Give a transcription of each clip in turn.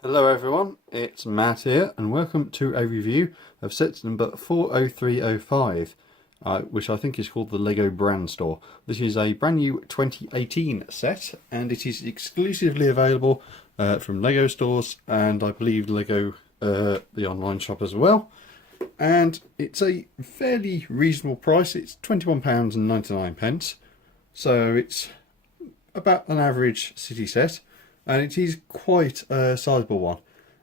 Hello everyone, it's Matt here and welcome to a review of set number 40305, which I think is called the Lego Brand Store. This is a brand new 2018 set and it is exclusively available from Lego stores and I believe Lego, the online shop as well. And it's a fairly reasonable price, it's £21.99, so it's about an average city set. And it is quite a sizable one.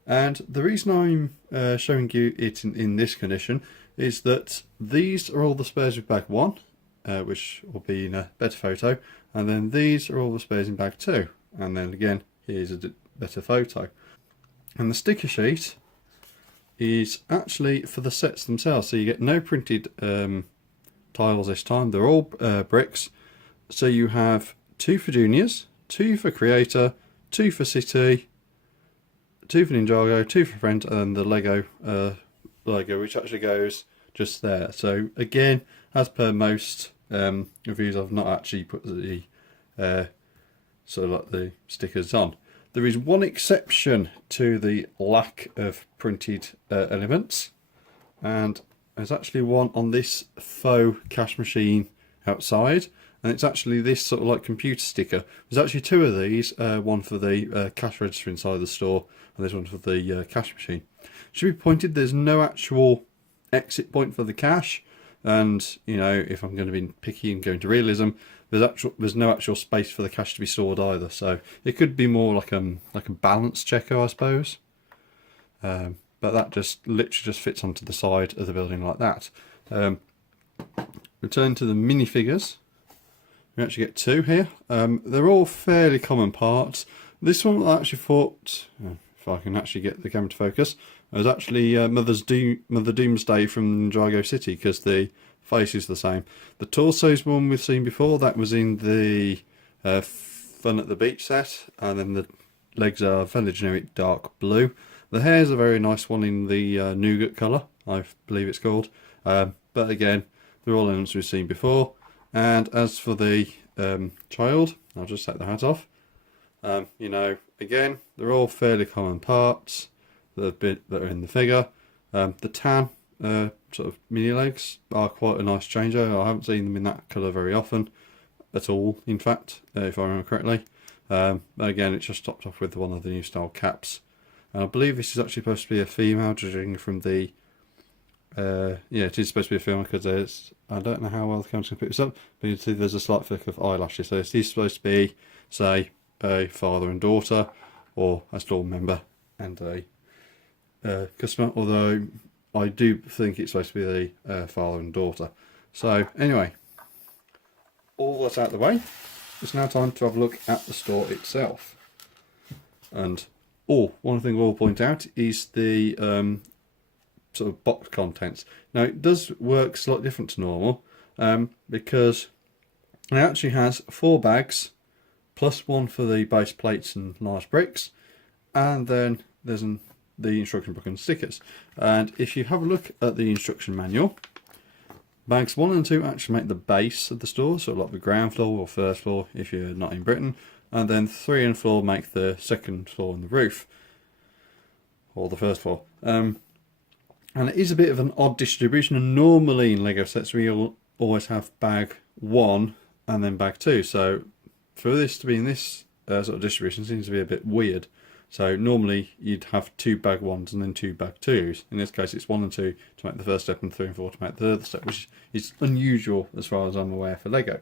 And the reason I'm showing you it in this condition is that these are all the spares with bag 1, which will be in a better photo, and then these are all the spares in bag 2, and then again here's a better photo. And the sticker sheet is actually for the sets themselves, so you get no printed tiles this time, they're all bricks. So you have 2 for juniors, 2 for creator, 2 for City, 2 for Ninjago, 2 for Friends, and then the Lego logo, which actually goes just there. So again, as per most reviews, I've not actually put the sort of like the stickers on. There is one exception to the lack of printed elements, and there's actually one on this faux cash machine outside. And it's actually this sort of like computer sticker. There's actually 2 of these, one for the cash register inside the store and this one for the cash machine. Should be pointed, there's no actual exit point for the cash, and you know, if I'm going to be picky and going to realism, there's no actual space for the cash to be stored either, so it could be more like a balance checker, I suppose. But that just literally just fits onto the side of the building like that. Return to the minifigures. We actually get 2 here. They're all fairly common parts. This one I actually thought, if I can actually get the camera to focus, it was actually Mother Doomsday from Ninjago City, because the face is the same. The torso's one we've seen before, that was in the Fun at the Beach set, and then the legs are fairly generic dark blue. The hair's a very nice one in the nougat colour, I believe it's called. But again, they're all elements we've seen before. And as for the child, I'll just take the hat off. You know, again, they're all fairly common parts that are in the figure. The tan sort of mini legs are quite a nice change. I haven't seen them in that colour very often, at all, in fact, if I remember correctly. But again, it's just topped off with one of the new style caps. And I believe this is actually supposed to be a female, judging from the yeah, it is supposed to be a film, because there's, I don't know how well the camera's going to pick this up, but you can see there's a slight flick of eyelashes. So it is supposed to be, say, a father and daughter, or a store member and a customer, although I do think it's supposed to be the father and daughter. So anyway, all that's out of the way, it's now time to have a look at the store itself. And one thing we'll point out is the sort of box contents. Now it does work slightly different to normal, because it actually has 4 bags plus 1 for the base plates and large bricks, and then there's the instruction book and stickers. And if you have a look at the instruction manual, bags 1 and 2 actually make the base of the store, so like the ground floor or first floor if you're not in Britain, and then 3 and 4 make the second floor and the roof, or the first floor. And it is a bit of an odd distribution, and normally in Lego sets we always have bag 1 and then bag 2. So for this to be in this sort of distribution seems to be a bit weird. So normally you'd have 2 bag 1s and then 2 bag 2s. In this case it's 1 and 2 to make the first step, and 3 and 4 to make the third step, which is unusual as far as I'm aware for Lego.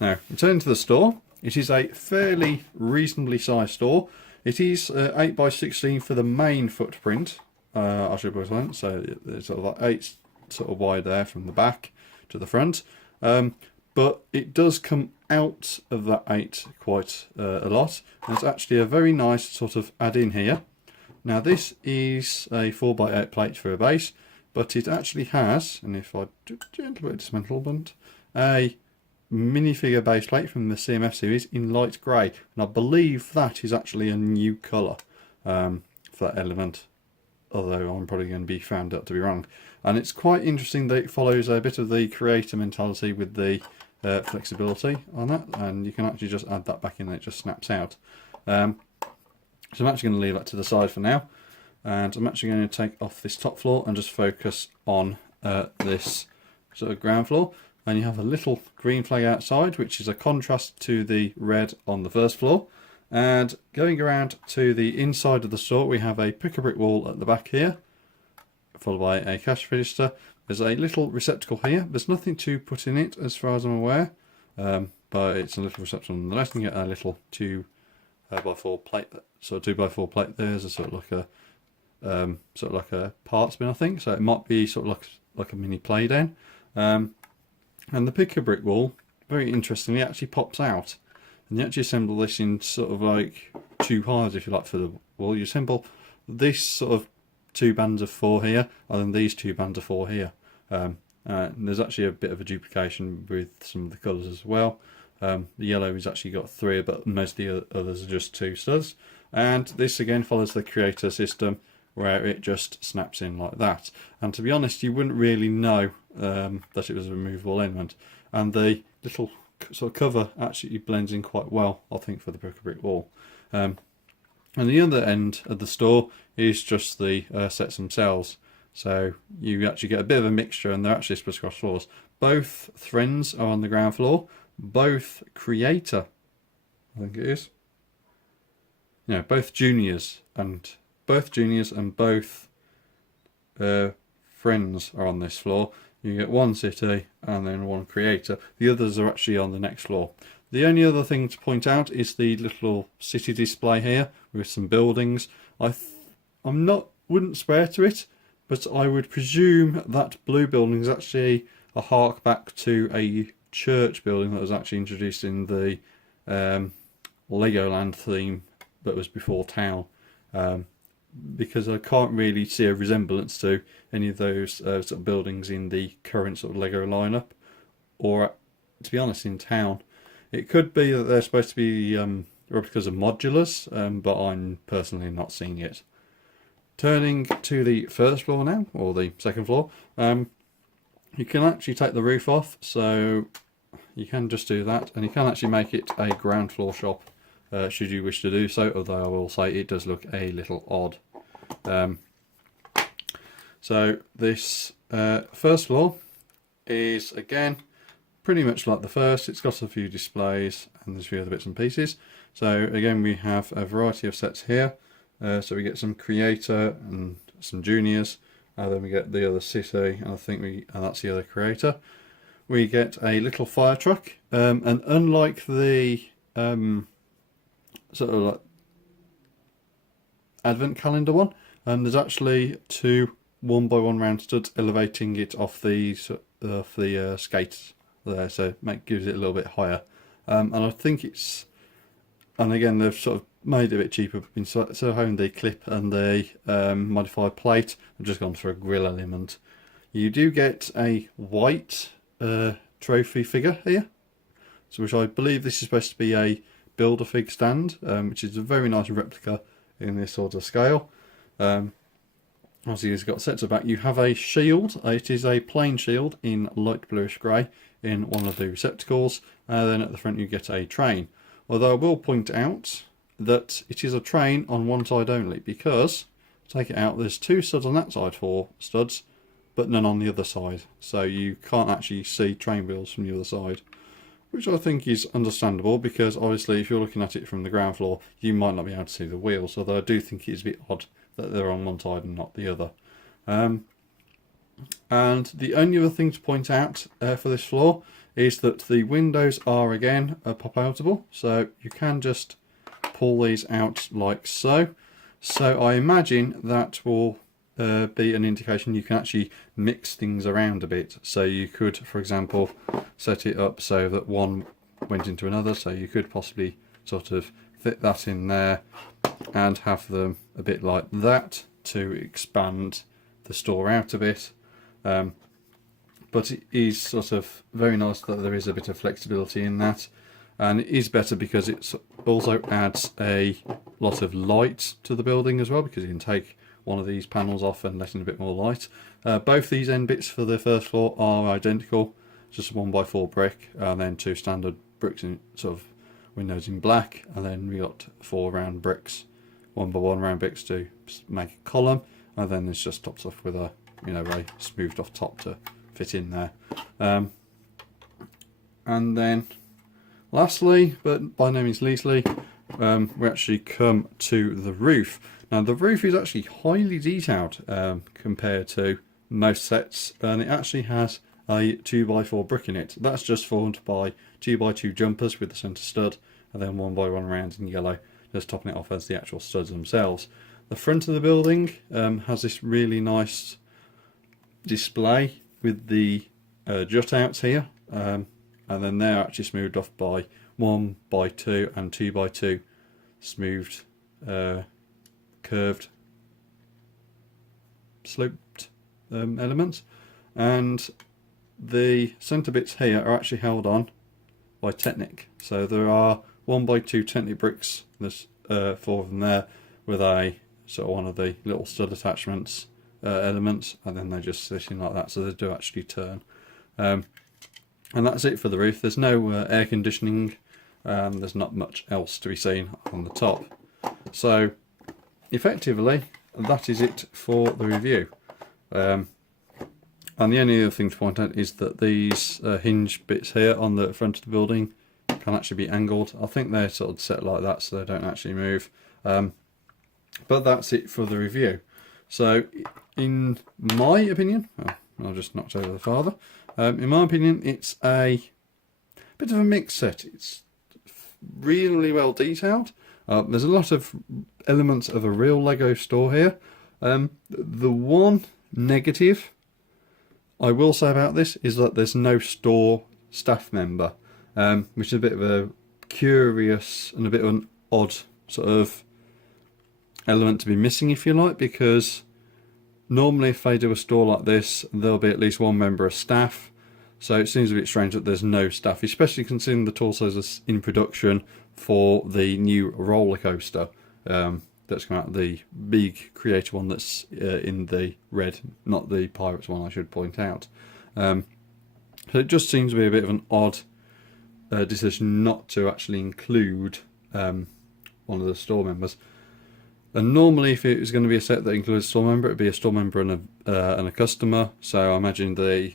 Now, returning to the store, it is a fairly reasonably sized store. It is 8 by 16 for the main footprint. I should put on, so it's sort of like 8 sort of wide there from the back to the front, but it does come out of that 8 quite a lot, and it's actually a very nice sort of add-in here. Now this is a 4 by 8 plate for a base, but it actually has, and if I do a gentle bit of dismantlement, a minifigure base plate from the CMF series in light grey, and I believe that is actually a new colour for that element, although I'm probably going to be found out to be wrong. And it's quite interesting that it follows a bit of the creator mentality with the flexibility on that, and you can actually just add that back in and it just snaps out. So I'm actually going to leave that to the side for now, and I'm actually going to take off this top floor and just focus on this sort of ground floor. And you have a little green flag outside, which is a contrast to the red on the first floor. And going around to the inside of the store, we have a pick-a-brick wall at the back here, followed by a cash register. There's a little receptacle here. There's nothing to put in it as far as I'm aware, but it's a little receptacle nonetheless. You can get a little 2x4 plate, sort of 2x4 plate there. There's a sort of like a parts bin, I think. So it might be sort of like a mini play den. And the pick-a-brick wall, very interestingly, actually pops out. And you actually assemble this in sort of like 2 halves, if you like, for the wall. You assemble this sort of 2 bands of 4 here, and then these 2 bands of 4 here. And there's actually a bit of a duplication with some of the colours as well. The yellow has actually got 3, but most of the others are just 2 studs. And this again follows the creator system, where it just snaps in like that. And to be honest, you wouldn't really know that it was a removable element. And the little sort of cover actually blends in quite well, I think, for the brick wall. And the other end of the store is just the sets themselves. So you actually get a bit of a mixture, and they're actually split across floors. Both Friends are on the ground floor. Both Creator, I think it is. Yeah, both Juniors and both Friends are on this floor. You get 1 City and then 1 Creator. The others are actually on the next floor. The only other thing to point out is the little city display here with some buildings. Wouldn't swear to it, but I would presume that blue building is actually a hark back to a church building that was actually introduced in the Legoland theme that was before town. Because I can't really see a resemblance to any of those sort of buildings in the current sort of Lego lineup, or to be honest, in town. It could be that they're supposed to be replicas of modulars, but I'm personally not seeing it. Turning to the first floor now, or the second floor, you can actually take the roof off, so you can just do that, and you can actually make it a ground floor shop. Should you wish to do so, although I will say it does look a little odd. So this first floor is again pretty much like the first. It's got a few displays and there's a few other bits and pieces. So again, we have a variety of sets here. So we get some Creator and some Juniors, and then we get the other City, and I think that's the other Creator. We get a little fire truck, and unlike the sort of like advent calendar one, and there's actually 2 1x1 round studs elevating it off the skates there, so it gives it a little bit higher. And I think it's, and again they've sort of made it a bit cheaper, so having the clip and the modified plate, I've just gone for a grill element. You do get a white trophy figure here, so which I believe this is supposed to be a Build-A-Fig stand, which is a very nice replica in this sort of scale. Obviously it's got sets of back. You have a shield. It is a plain shield in light bluish grey in one of the receptacles, and then at the front you get a train. Although I will point out that it is a train on one side only, because take it out, there's 2 studs on that side for studs, but none on the other side, so you can't actually see train wheels from the other side, which I think is understandable, because obviously if you're looking at it from the ground floor you might not be able to see the wheels, although I do think it's a bit odd that they're on one side and not the other. And the only other thing to point out for this floor is that the windows are again pop outable, so you can just pull these out like so. So I imagine that will be an indication you can actually mix things around a bit. So you could, for example, set it up so that one went into another, so you could possibly sort of fit that in there and have them a bit like that to expand the store out a bit. But it is sort of very nice that there is a bit of flexibility in that, and it is better because it also adds a lot of light to the building as well, because you can take one of these panels off and let in a bit more light. Both these end bits for the first floor are identical, just 1x4 brick, and then 2 standard bricks in sort of windows in black, and then we got 4 round bricks 1x1 round bits to make a column, and then it's just topped off with a a smoothed off top to fit in there. And then lastly, but by no means leastly, we actually come to the roof. Now the roof is actually highly detailed compared to most sets, and it actually has a 2x4 brick in it. That's just formed by 2x2 jumpers with the centre stud, and then 1x1 round in yellow, just topping it off as the actual studs themselves. The front of the building has this really nice display with the jut outs here, and then they're actually smoothed off by 1x2 and 2x2 smoothed, curved, sloped elements, and the centre bits here are actually held on by Technic. So there are 1x2 Technic bricks, there's 4 of them there, with a sort of one of the little stud attachments elements, and then they just sit in like that, so they do actually turn. And that's it for the roof. There's no air conditioning, there's not much else to be seen on the top. So effectively that is it for the review. And the only other thing to point out is that these hinge bits here on the front of the building can actually be angled. I think they're sort of set like that so they don't actually move. But that's it for the review. So in my opinion, I'll just knock over the father. In my opinion, it's a bit of a mixed set. It's really well detailed. There's a lot of elements of a real Lego store here. The one negative I will say about this is that there's no store staff member, which is a bit of a curious and a bit of an odd sort of element to be missing, if you like, because normally if they do a store like this, there'll be at least one member of staff. So it seems a bit strange that there's no staff, especially considering the torsos are in production for the new roller coaster that's come out, the big creator one that's in the red, not the Pirates one, I should point out. So it just seems to be a bit of an odd decision not to actually include one of the store members. And normally if it was going to be a set that includes a store member, it would be a store member and a customer. So I imagine the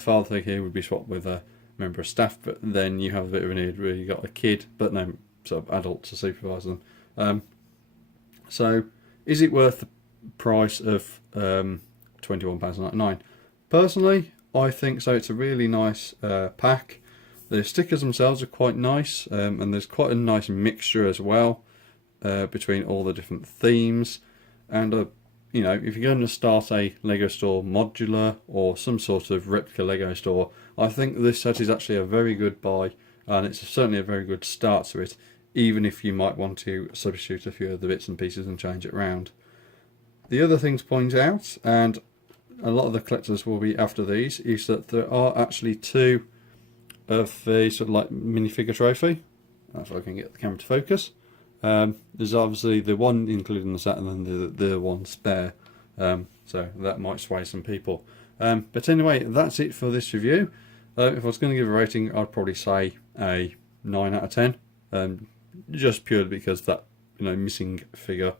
father figure here would be swapped with a member of staff, but then you have a bit of an id where you got a kid but no sort of adult to supervise them. So is it worth the price of £21.99? Personally, I think so. It's a really nice pack. The stickers themselves are quite nice, and there's quite a nice mixture as well between all the different themes. And if you're going to start a Lego store modular or some sort of replica Lego store, I think this set is actually a very good buy, and it's certainly a very good start to it, even if you might want to substitute a few of the bits and pieces and change it around. The other thing to point out, and a lot of the collectors will be after these, is that there are actually 2 of the sort of like minifigure trophy. If I can get the camera to focus. There's obviously the one included in the set, and then the one spare. So that might sway some people. But anyway, that's it for this review. If I was going to give a rating, I'd probably say a 9 out of 10. Just purely because that missing figure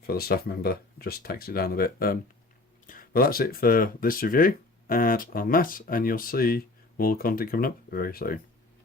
for the staff member just takes it down a bit. But that's it for this review, and I'm Matt, and you'll see more content coming up very soon.